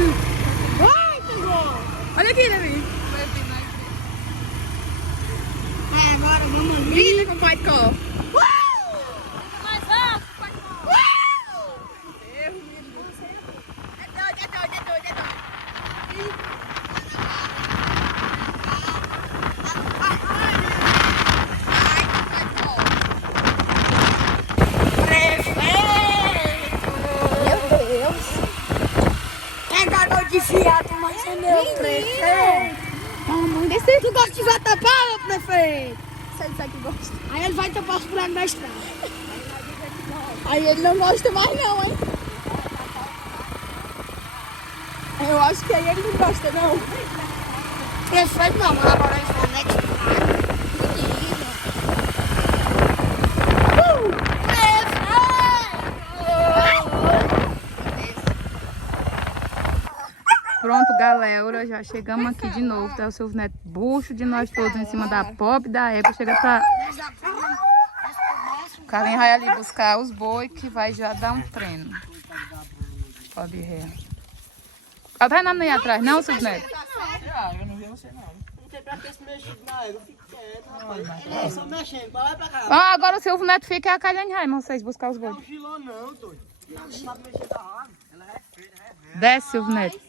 Ai, pegou! Olha aqui, Davi. É, agora vamos ali. Grita com o pai de cor. Mais alto, pai. Meu Deus! Pegador de fiado, mas é meu prefeito! Mamãe, desce. Tu gosta de ver tapar, meu prefeito? Sai que gosta. Aí ele vai tapar os buracos da estrada. Aí ele não gosta mais não, hein? Eu acho que aí ele não gosta não. Prefeito não, mas agora ele foi next. Pronto, galera, já chegamos aqui de novo. Tá o seu neto bucho de nós todos em cima da pop da égua. Chega pra... O Carlinhos vai ali buscar os boi que vai já dar um treino. Pode ir. Ela tá Renan aí atrás, não, seus netos? Eu não vi você não. Não tem pra que se mexer na égua, eu fico quieto, rapaz. É só mexendo, pra lá e pra cá. Ah, agora o seu neto fica e a Calhane Raima, vocês buscar os boi. Não gilou não, doido. Não sabe mexer da água. Ela é feia, é. Desce, seu neto.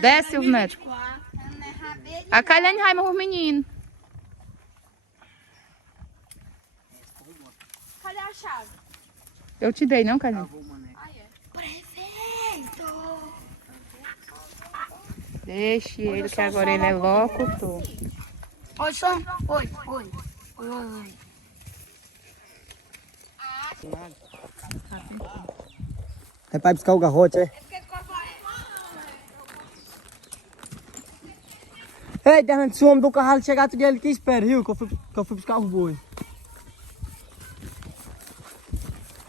Desce, seu neto. A Calhane Raima, os meninos. Cadê a chave? Eu te dei, não, Calhane? Prefeito! Deixe ele, que agora ele é locutor. Oi, som. Oi, oi. Oi, oi. É pra buscar o garrote, é? Ei, Derrante, se o homem do carro chegar, tu ele que espera, viu? Que eu fui buscar os boi.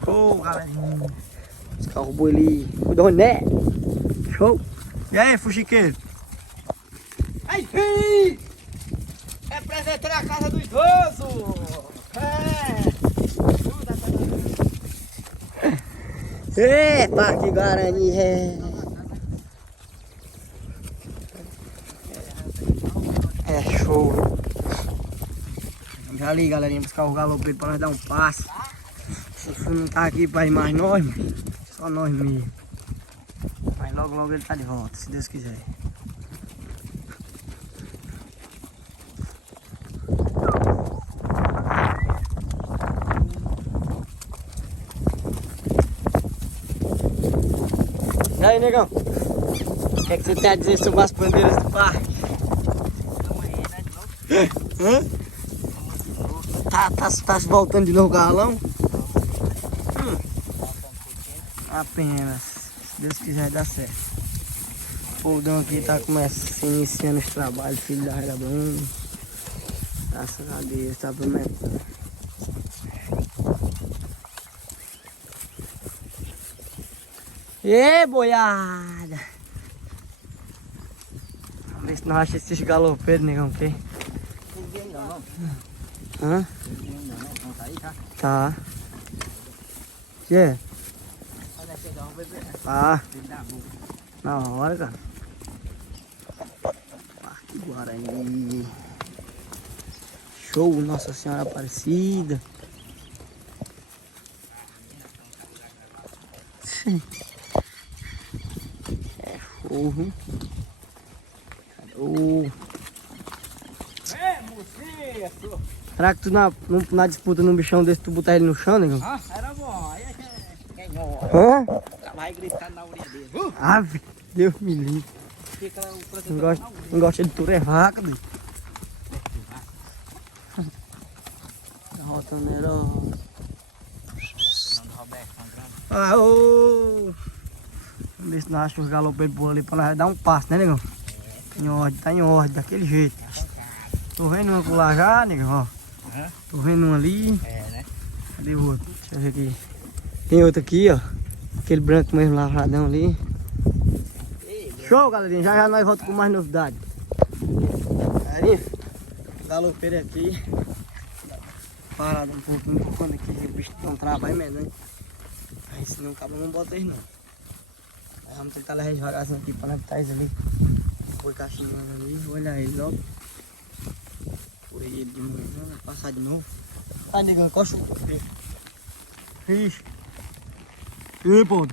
Show, galerinha. Buscar os boi ali. Cuidado, né? Show. E aí, fuxiqueiro? Ai, filho! Representei a casa do idoso! É! Eita, que Guarani é! É show! Já ali, galerinha, buscar o galopeiro pra nós dar um passo. Se o filho não tá aqui pra ir mais nós, mano. Só nós mesmo. Mas logo, logo ele tá de volta, se Deus quiser. E aí, negão? O que é que você tem a dizer sobre as bandeiras do parque? Hã? Tá se voltando de novo o galão? Apenas. Se Deus quiser, dá certo. O poldão aqui tá iniciando esse trabalho, filho da Rega Bruno. Graças a Deus, tá prometendo. Ê, boiada! Vamos ver se nós achamos esses galopeiros, negão, que? Hã? Tá. Que é? Ah. Na hora, cara. Parque Guarani. Show, Nossa Senhora Aparecida. É show, hein? Oh. Será que tu na disputa num bichão desse, tu botar ele no chão, negão? Ah, era bom. Aí é ganhou. Hã? Vai gritando na orelha dele. Ave, Deus me livre. Fica lá o protetor Não gosto de tudo, é vaca, doido. Rotaneiro. Ah, ô. Vamos ver se nós achamos os galopeiros por ali pra nós dar um passo, né, negão? Em ordem, tá em ordem, daquele jeito. Tô vendo uma por lá já, negão, ó. Tô vendo um ali. É, né? Cadê o outro? Deixa eu ver aqui. Tem outro aqui, ó. Aquele branco mesmo lavradão ali. Show, galerinha. Já já nós voltamos com mais novidades. Galerinha, galopeiro aqui. Parado um pouquinho por quando aqui o bicho não trabalha mesmo, né? Aí senão o cabo não bota ele não. Vamos tentar levar devagarzinho aqui pra trás ali. Foi caixinha ali, olha ele, ó. Por aí ele de manhã, vai passar de novo. Ai, negão, coxa o corpo dele. Ixi. Ih, pô.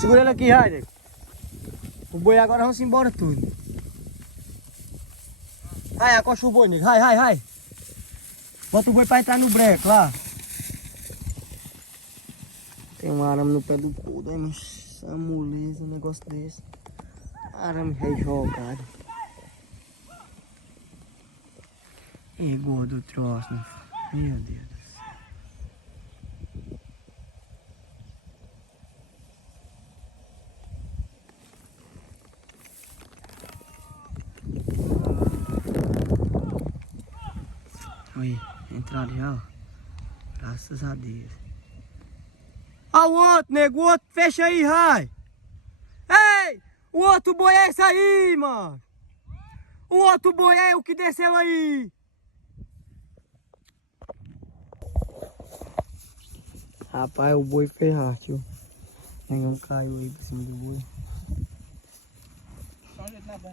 Segura ele aqui, Raider. O boi agora vamos embora tudo. Ai, acosta o boi, nego. Ai. Bota o boi pra entrar no breco lá. Tem um arame no pé do couro, hein, mas essa moleza, um negócio desse. Arame rejogado. E gordo o troço, né? Meu Deus do céu. Aí, entraram já, ó. Graças a Deus. Ah, o outro, nego, o outro, fecha aí, Rai. Ei, o outro boi é esse aí, mano. O outro boi é o que desceu aí. Rapaz, o boi ferrado, tio. Negão caiu aí por cima do boi.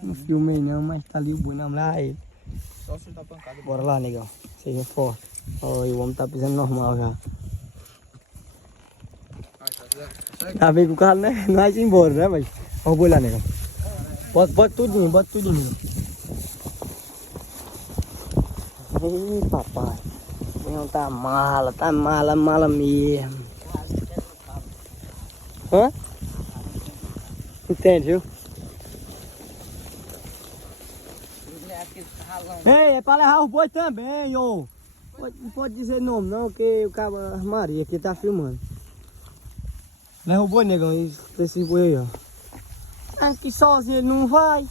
Não filmei não, mas tá ali o boi, não, lá ele. Só se dá pancada. Bora lá, negão. Seja forte. Olha, o homem tá pisando normal já. Tá bem que o carro não vai ir embora, né, mas... Olha o boi lá, negão. Bota tudinho, bota tudinho. Ih, papai. O negão tá mala mesmo. Hã? Entende, viu? Ei, é pra levar os boi também, ô. Não pode dizer nome não, que o cara Maria aqui tá filmando. Leva o boi, negão, esses boi aí, ó. Acho que sozinho ele não vai.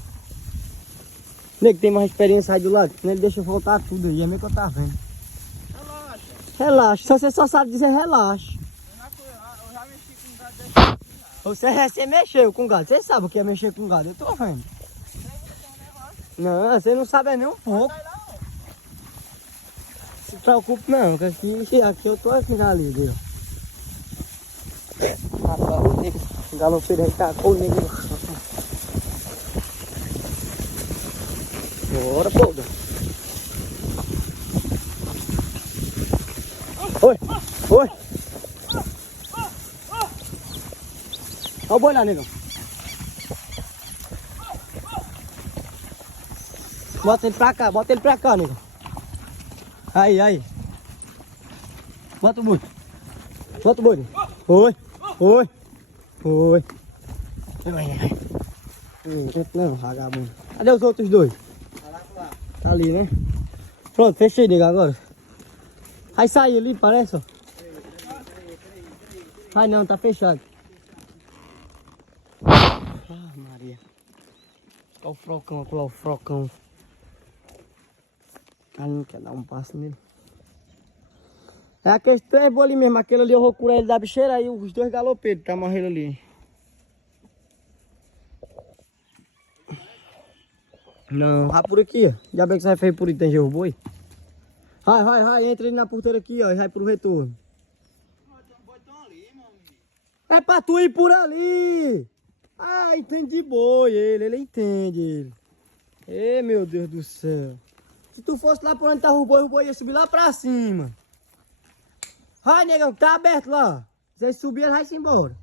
Nego tem mais experiência aí do lado, senão ele deixa voltar tudo aí, é meio que eu tava vendo. Relaxa, você só sabe dizer relaxa. Eu já mexi com gado desse. Você recém mexeu com gado, você sabe o que é mexer com gado, eu tô vendo. Não, você não sabe nem um pouco. Se preocupe não, que aqui eu tô aqui na liga. Rapaz, o nego, o galopeiro aí tacou o nego no chão. Bora, pô. Oi. Olha o boi lá, negão. Bota ele pra cá, negão. Aí. Bota o boi. Oi. Não, vagabundo. Cadê os outros dois? Tá ali, né? Pronto, fechei, nega, agora. Aí sai ali, parece, ó. Ai não, tá fechado. Ah, Maria. Olha o frocão, olha o frocão. Ah, não quer dar um passo nele. É aqueles três bois ali mesmo, aquele ali eu vou curar ele da bicheira e os dois galopeiros pra morrer ali. Não, vai por aqui, ó. Já bem que você vai fazer por aí, tem gerro boi. Vai, entra ali na porteira aqui, ó, e vai pro retorno. É pra tu ir por ali. Ah, entende de boi ele entende. Ei, meu Deus do céu. Se tu fosse lá por onde tava o boi ia subir lá pra cima. Vai, negão, que tá aberto lá. Se ele subir, ele vai se embora.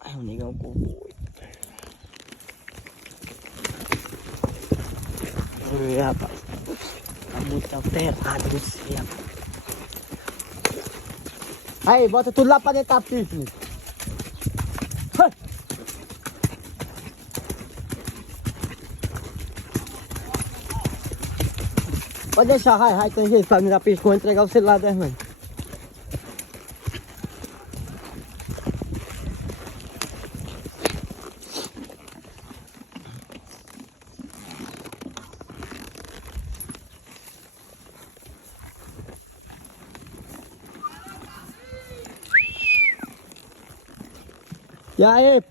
Ai, o negão com o boi. Oi, rapaz. Tá muito alterado você, rapaz. Aí, bota tudo lá pra dentro da picnic. Pode deixar, vai, tem jeito pra me dar piscou e entregar o celular da irmã. E aí?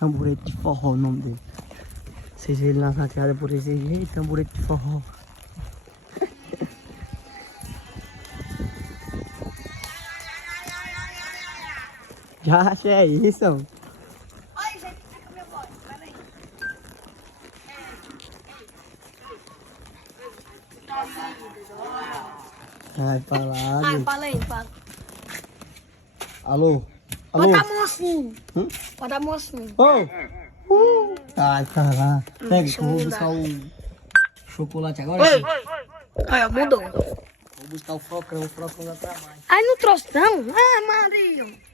Tamborete de forró o nome dele. Vocês viram ele na sateada por esse jeito, tamborete de forró. Já achei é isso. Olha, gente, tá com a minha voz. Peraí. Vai pra lá. Ai, gente. fala aí, fala. Alô? Alô? Bota a mão assim. Hum? Bota a mão assim. Ô! Ai, pra lá. Pega que eu vou buscar o chocolate agora. Oi. Filho. Olha, mudou. Vou buscar o frocão já tá mais. Ai, não trouxe não? Ah, Maria.